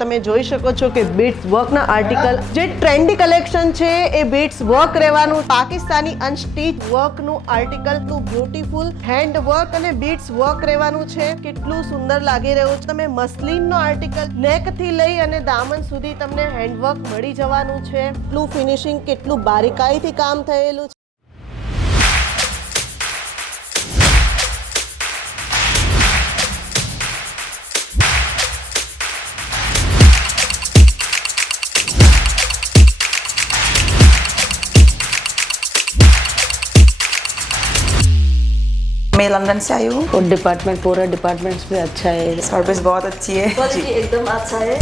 તમે જોઈ શકો છો કે બીટ્સ વર્કના આર્ટિકલ જે ટ્રેન્ડી કલેક્શન છે એ બીટ્સ વર્ક રહેવાનું પાકિસ્તાની અનસ્ટીચ વર્કનું article two beautiful hand work અને બીટ્સ વર્ક રહેવાનું છે કેટલું સુંદર લાગી રહ્યું છે તમે મસ્લિનનો આર્ટિકલ નેક થી લઈ અને દામન સુધી તમને હેન્ડવર્ક મળી જવાનું છે કેટલું ફિનિશિંગ કેટલું બારીકાઈથી કામ થયેલું છે मैं लंदन से आई हूँ। और डिपार्टमेंट पूरा डिपार्टमेंट्स भी अच्छा है, सर्विस बहुत अच्छी है। क्वालिटी एकदम अच्छा है।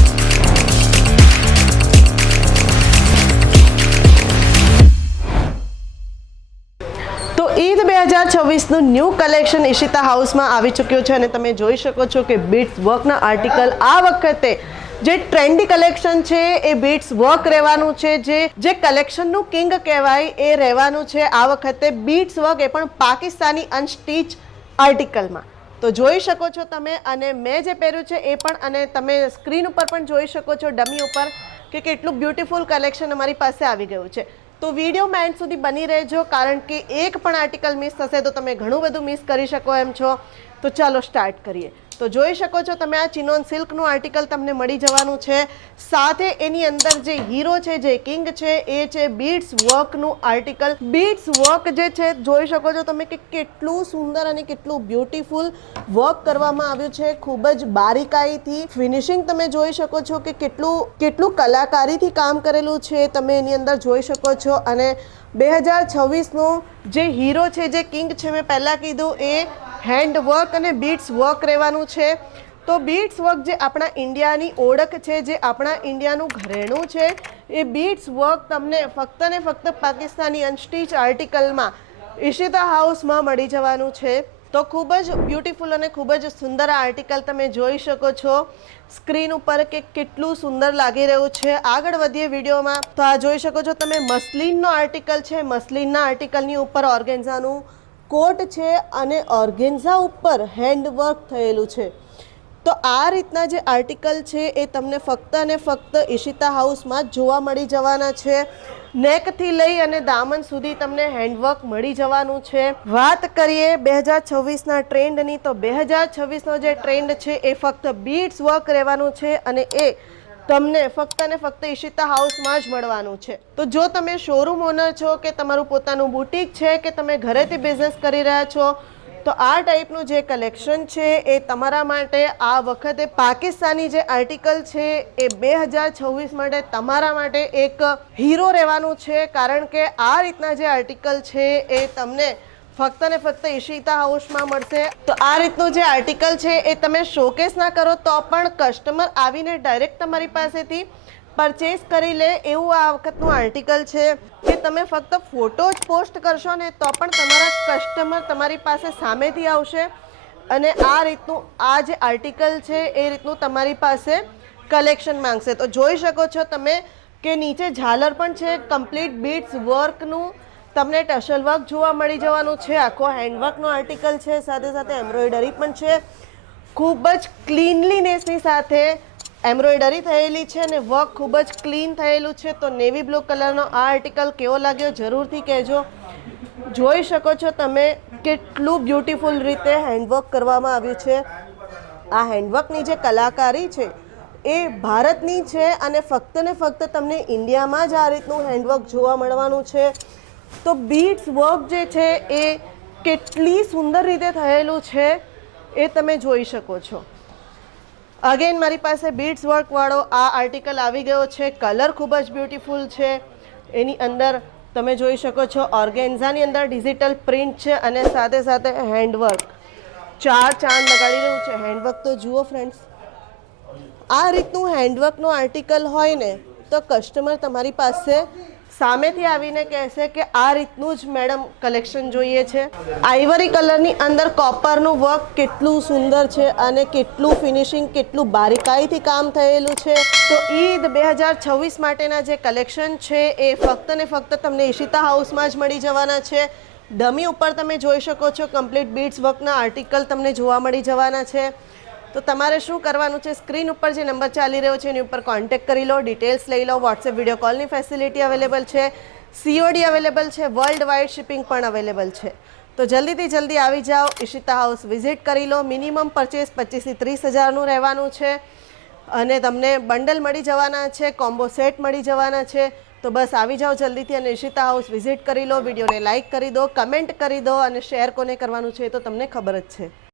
તો ઈદ 2026નું ન્યૂ કલેક્શન ઈશિતા હાઉસમાં આવી ચૂક્યું છે અને તમે જોઈ શકો છો કે બીટ્સ વર્કના આર્ટિકલ આ વખતે જે ટ્રેન્ડી કલેક્શન છે એ બીટ્સ વર્ક રહેવાનું છે જે કલેક્શનનું કિંગ કહેવાય એ રહેવાનું છે આ વખતે બીટ્સ વર્ક એ પણ પાકિસ્તાની અનસ્ટીચ આર્ટિકલમાં તો જોઈ શકો છો તમે અને મેં જે પહેર્યું છે એ પણ અને તમે સ્ક્રીન ઉપર પણ જોઈ શકો છો ડમી ઉપર કે કેટલું બ્યુટીફુલ કલેક્શન અમારી પાસે આવી ગયું છે તો વિડીયોમાં એન્ડ સુધી બની રહેજો કારણ કે એક પણ આર્ટિકલ મિસ થશે તો તમે ઘણું બધું મિસ કરી શકો એમ છો તો ચાલો સ્ટાર્ટ કરીએ તો જોઈ શકો છો તમે આ ચિનોન સિલ્કનું આર્ટિકલ તમને મળી જવાનું છે સાથે એની અંદર જે હીરો છે જે કિંગ છે એ છે બીટ્સ વર્કનું આર્ટિકલ બીટ્સ વર્ક જે છે જોઈ શકો છો તમે કે કેટલું સુંદર અને કેટલું બ્યુટીફુલ વર્ક કરવામાં આવ્યું છે ખૂબ જ બારીકાઈથી ફિનિશિંગ તમે જોઈ શકો છો કે કેટલું કલાકારીથી કામ કરેલું છે તમે એની અંદર જોઈ શકો છો અને 2026નું જે હીરો છે જે કિંગ છે મેં પહેલાં કીધું એ હેન્ડ વર્ક અને બીટ્સ વર્ક રહેવાનું છે તો બીટ્સ વર્ક જે આપણા ઇન્ડિયાની ઓળખ છે જે આપણા ઇન્ડિયાનું ઘરેણું છે એ બીટ્સ વર્ક તમને ફક્ત ને ફક્ત પાકિસ્તાની અનસ્ટીચ આર્ટિકલમાં ઈશિતા હાઉસમાં મળી જવાનું છે તો ખૂબ જ બ્યુટીફુલ અને ખૂબ જ સુંદર આર્ટિકલ તમે જોઈ શકો છો સ્ક્રીન ઉપર કે કેટલું સુંદર લાગી રહ્યું છે આગળ વધીએ વિડીયોમાં તો આ જોઈ શકો છો તમે મસ્લિનનો આર્ટિકલ છે મસ્લિનના આર્ટિકલની ઉપર ઓર્ગેન્ઝાનું કોટ છે અને ઓર્ગેન્ઝા ઉપર હેન્ડવર્ક થયેલું છે તો આ રીતના જે આર્ટિકલ છે એ તમને ફક્ત અને ફક્ત ઈશિતા હાઉસમાં જોવા મળી જવાના છે નેકથી લઈ અને દામન સુધી તમને હેન્ડવર્ક મળી જવાનું છે વાત કરીએ 2026ના ટ્રેન્ડની તો 2026નો જે ટ્રેન્ડ છે એ ફક્ત બીટ્સ વર્ક રહેવાનું છે અને એ તમને ફક્ત ને ફક્ત ઈશિતા હાઉસમાં જ મળવાનું છે તો જો તમે શોરૂમ ઓનર છો કે તમારું પોતાનું બુટીક છે કે તમે ઘરેથી બિઝનેસ કરી રહ્યા છો તો આ ટાઈપનું જે કલેક્શન છે એ તમારા માટે આ વખતે પાકિસ્તાની જે આર્ટિકલ છે એ 2026 માટે તમારા માટે એક હીરો રહેવાનું છે કારણ કે આ રીતના જે આર્ટિકલ છે એ તમને ફક્ત ને ફક્ત ઈશિતા હાઉસમાં મળશે તો આ રીતનું જે આર્ટિકલ છે એ તમે શોકેસ ના કરો તો પણ કસ્ટમર આવીને ડાયરેક્ટ તમારી પાસેથી પરચેસ કરી લે એવું આ વખતનું આર્ટિકલ છે કે તમે ફક્ત ફોટો જ પોસ્ટ કરશો ને તો પણ તમારા કસ્ટમર તમારી પાસે સામેથી આવશે અને આ રીતનું આ જે આર્ટિકલ છે એ રીતનું તમારી પાસે કલેક્શન માંગશે તો જોઈ શકો છો તમે કે નીચે ઝાલર પણ છે કમ્પ્લીટ બીટ્સ વર્કનું તમને ટસલ વર્ક જોવા મળી જવાનું છે આખો હેન્ડવર્કનો આર્ટિકલ છે સાથે સાથે એમ્બ્રોઇડરી પણ છે ખૂબ જ ક્લીનલીનેસની સાથે એમ્બ્રોઇડરી થયેલી છે અને વર્ક ખૂબ જ ક્લીન થયેલું છે તો નેવી બ્લુ કલરનો આ આર્ટિકલ કેવો લાગ્યો જરૂરથી કહેજો જોઈ શકો છો તમે કેટલું બ્યુટીફુલ રીતે હેન્ડવર્ક કરવામાં આવ્યું છે આ હેન્ડવર્કની જે કલાકારી છે એ ભારતની છે અને ફક્ત ને ફક્ત તમને ઇન્ડિયામાં જ આ રીતનું હેન્ડવર્ક જોવા મળવાનું છે તો બીટ્સ વર્ક જે છે એ કેટલી સુંદર રીતે થયેલું છે એ તમે જોઈ શકો છો અગેન મારી પાસે બીટ્સ વર્કવાળો આ આર્ટિકલ આવી ગયો છે કલર ખૂબ જ બ્યુટીફુલ છે એની અંદર તમે જોઈ શકો છો ઓર્ગેન્ઝાની અંદર ડિજિટલ પ્રિન્ટ છે અને સાથે સાથે હેન્ડવર્ક ચાર ચાંદ લગાડી રહ્યું છે હેન્ડવર્ક તો જુઓ ફ્રેન્ડ્સ આ રીતનું હેન્ડવર્કનું આર્ટિકલ હોય ને તો કસ્ટમર તમારી પાસે સામેથી આવીને કહેશે કે આ રીતનું જ મેડમ કલેક્શન જોઈએ છે આઈવરી કલરની અંદર કોપરનું વર્ક કેટલું સુંદર છે અને કેટલું ફિનિશિંગ કેટલું બારીકાઈથી કામ થયેલું છે તો ઈદ 2026 માટેના જે કલેક્શન છે એ ફક્ત ને ફક્ત તમને ઈશિતા હાઉસમાં જ મળી જવાના છે ડમી ઉપર તમે જોઈ શકો છો કમ્પ્લીટ બીટ્સ વર્કના આર્ટિકલ તમને જોવા મળી જવાના છે તો તમારે શું કરવાનું છે, સ્ક્રીન ઉપર જે નંબર ચાલી રહ્યો છે એની ઉપર કોન્ટેક્ટ કરી લો, ડિટેલ્સ લઈ લો. વોટ્સએપ વિડીયો કોલની ફેસિલિટી અવેલેબલ છે, COD અવેલેબલ છે, વર્લ્ડ વાઇડ શિપિંગ પણ અવેલેબલ છે. તો જલ્દીથી જલ્દી આવી જાઓ, ઈશિતા હાઉસ વિઝિટ કરી લો. મિનિમમ પરચેસ 25 થી 30 હજારનું રહેવાનું છે અને તમને બંડલ મળી જવાના છે, કોમ્બો સેટ મળી જવાના છે. તો બસ આવી જાઓ જલ્દીથી અને ઈશિતા હાઉસ વિઝિટ કરી લો. વિડીયોને લાઇક કરી દો, કમેન્ટ કરી દો અને શેર કોને કરવાનું છે એ તો તમને ખબર જ છે.